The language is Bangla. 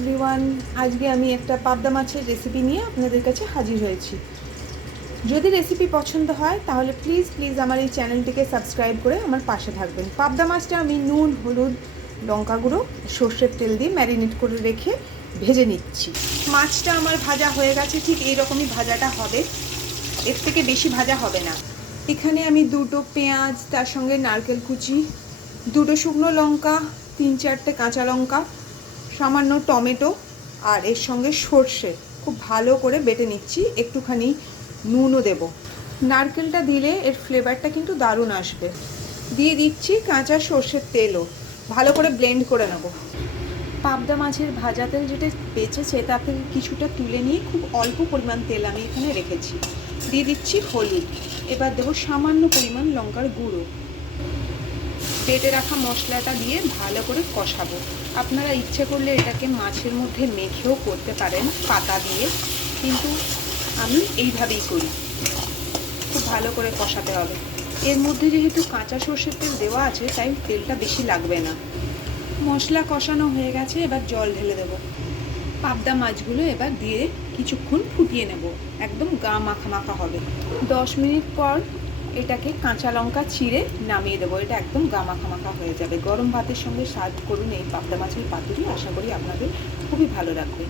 এভরিওয়ান, আজকে আমি একটা পাবদা মাছের রেসিপি নিয়ে আপনাদের কাছে হাজির হয়েছি। যদি রেসিপি পছন্দ হয় তাহলে প্লিজ আমার এই চ্যানেলটিকে সাবস্ক্রাইব করে আমার পাশে থাকবেন। পাবদা মাছটা আমি নুন, হলুদ, লঙ্কা গুঁড়ো, সর্ষের তেল দিয়ে ম্যারিনেট করে রেখে ভেজে নিচ্ছি। মাছটা আমার ভাজা হয়ে গেছে, ঠিক এইরকমই ভাজাটা হবে, এর থেকে বেশি ভাজা হবে না। এখানে আমি দুটো পেঁয়াজ, তার সঙ্গে নারকেল কুচি, দুটো শুকনো লঙ্কা, 3-4টে কাঁচা লঙ্কা, সামান্য টমেটো আর এর সঙ্গে সর্ষে খুব ভালো করে বেটে নিচ্ছি। একটুখানি নুনও দেব। নারকেলটা দিলে এর ফ্লেভারটা কিন্তু দারুণ আসবে। দিয়ে দিচ্ছি কাঁচা সর্ষের তেলও, ভালো করে ব্লেন্ড করে নেব। পাবদা মাছের ভাজা তেল যেটা বেঁচেছে তার থেকে কিছুটা তুলে নিয়ে খুব অল্প পরিমাণ তেল আমি এখানে রেখেছি। দিয়ে দিচ্ছি হলুদ, এবার দেবো সামান্য পরিমাণ লঙ্কার গুঁড়ো। বেটে রাখা মশলাটা দিয়ে ভালো করে কষাবো। আপনারা ইচ্ছে করলে এটাকে মাছের মধ্যে মেখেও করতে পারেন পাতা দিয়ে, কিন্তু আমি এইভাবেই করি। খুব ভালো করে কষাতে হবে। এর মধ্যে যেহেতু কাঁচা সর্ষের তেল দেওয়া আছে তাই তেলটা বেশি লাগবে না। মশলা কষানো হয়ে গেছে, এবার জল ঢেলে দেবো। পাবদা মাছগুলো এবার দিয়ে কিছুক্ষণ ফুটিয়ে নেব, একদম গা মাখা মাখা হবে। 10 মিনিট পর এটাকে কাঁচা লঙ্কা চিড়ে নামিয়ে দেবো। এটা একদম গা মাখা মাখা হয়ে যাবে। গরম ভাতের সঙ্গে সার্ভ করুন এই পাবদা মাছের পাতুরি, আশা করি আপনাদের খুবই ভালো লাগবে।